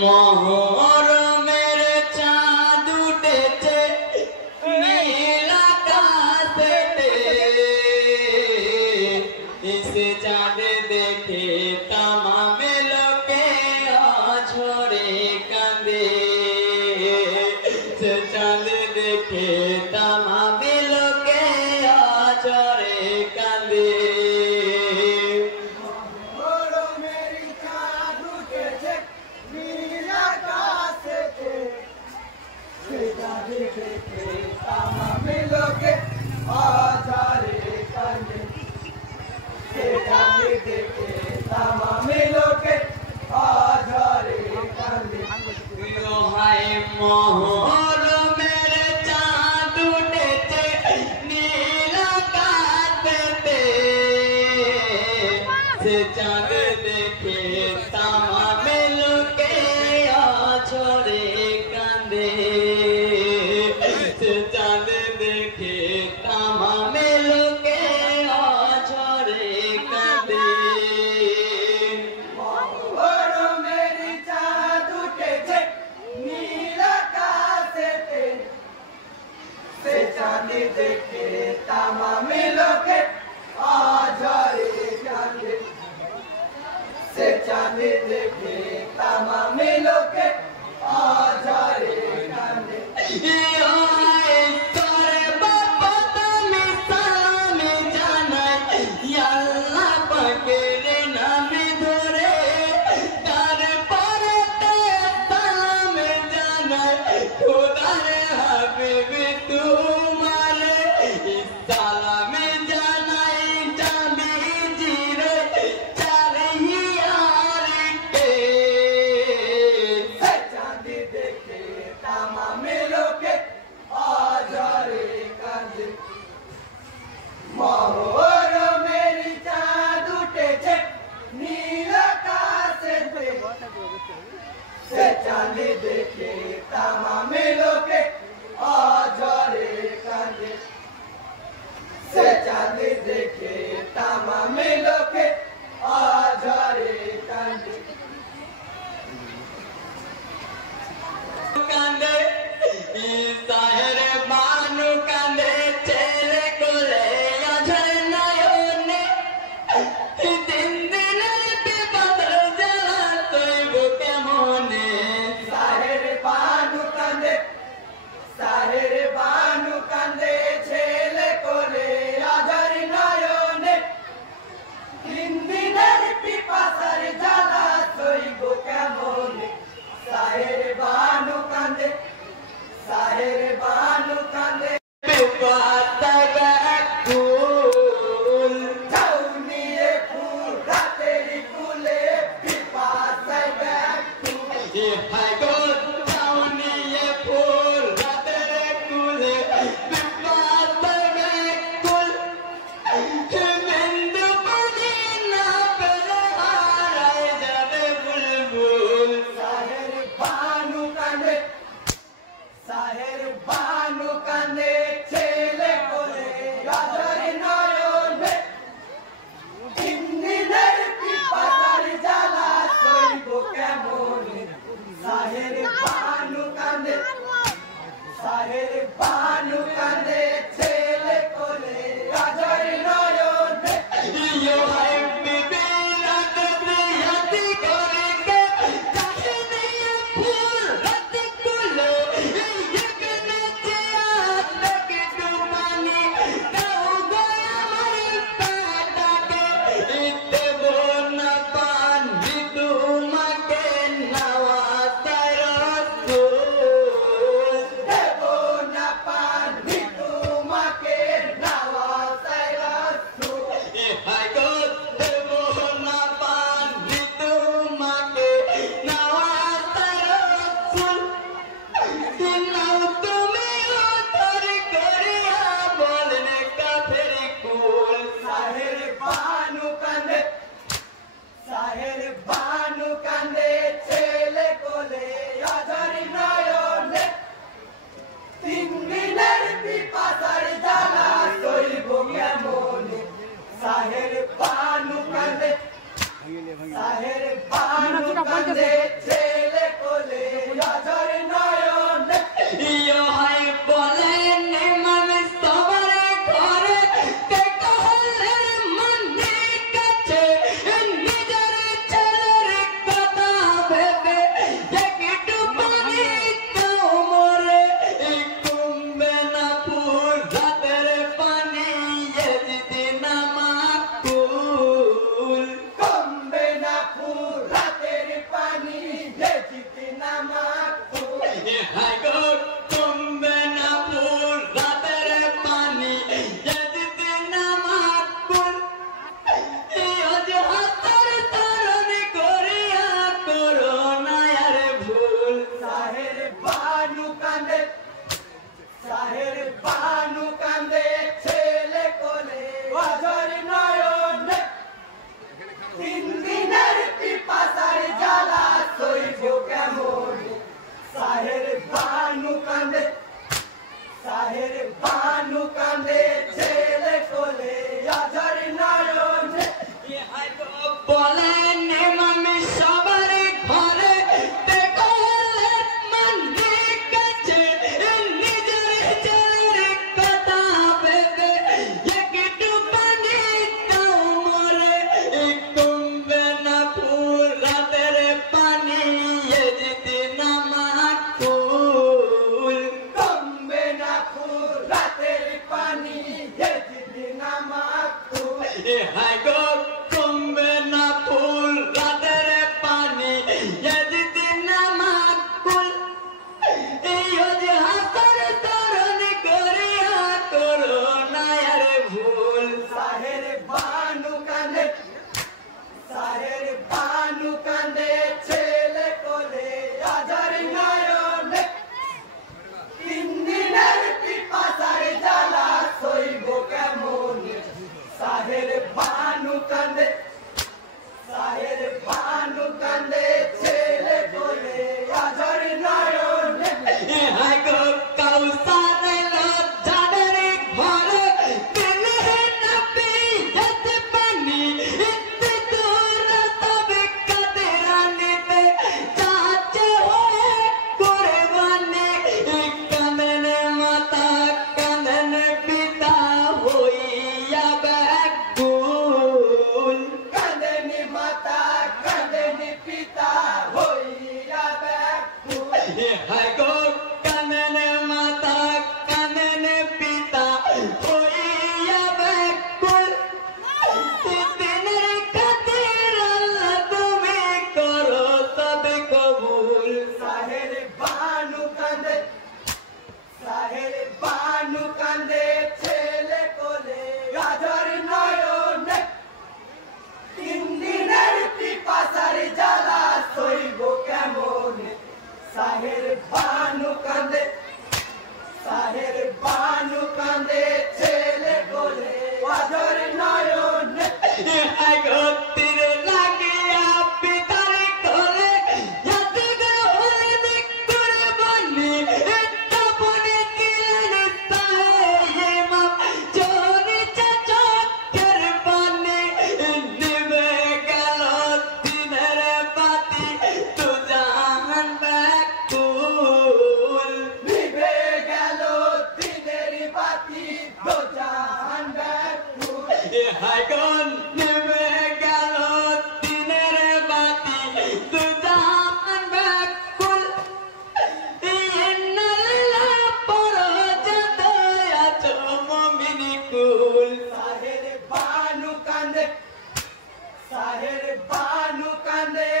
মহরমের চাঁদ উঠেছে নীল আকাশেতে, এসে চাঁদ দেখে তামামে লোকে আঝরে কাঁদে, সে চাঁদ দেখে তামামে লোকে আঝরে কাঁদে। মহরমের চাঁদ উঠেছে নীল আকাশেতে, সে চাঁদ দেখে তামামে লোকে আঝরে কাঁদে, সে চাঁদ দেখে তামামে লোকে আঝরে কাঁদে। चांद देखे तमाम लोके आझरे कांदे, से चांद देखे तमाम लोके आझरे कांदे। चांद देखे तमाम लोके आझरे कांदे, से चांद देखे तमाम लोके आझरे कांदे। कांदे साहेर बानु कांदे चेले कोले आझर नयने, दिन दिन बेबदल जला तोइब केमने। साहेर बानु कांदे छेले कोले आझर नयने, दिन दिनेर पिपासार জ্বালা সইব কেমনে। साहेर बानु कांदे, साहेर बानु कांदे बेपाता व्याकुल छाउनिए फूल रातेरी कुले पिपासा व्याकुल। ये हाय गो छाउनिए फूल रातेरे कुले बेपाता व्याकुल, बिंदु पानी ना पेले हाराए जावे बुलबुल। साहेर बानु कांदे, साहेर बानु कांदे छेले कोले आझर नयने, दिन दिनेर पिपासार জ্বালা সইব কেমনে। साहेर হায় গো কাননে মাতা কাননে পিতা হইয়া ব্যাকুল দিনের খাতির আল্লাহ তুমি করো তবে কবুল সাহের বানু কান্দে ছেলে কোলে গাজর নয়নে 3 দিনের পিপাসার জ্বালা সইব কেমন সাহের বানু কান্দে ছেলে কোলে গাজর নয়নে হায় গো তীর লাগিয়া পিতার কোলে যাতে হলে নিকুর বনি তপনে দিলেন তাহে মাপ চোরি চোখের পানি নিভে গেল দিনের বাতি তু জাহান ব্যাকুল নিভে গেল দিনের বাতি দোজাহান ব্যাকুল হায় গো নিভে গেল দিনের বাতি তু জাহান ব্যাকুল ইন্নাল্লাহ পড়ো যাতে আছো মুমিনি কুল সাহের বানু কান্দে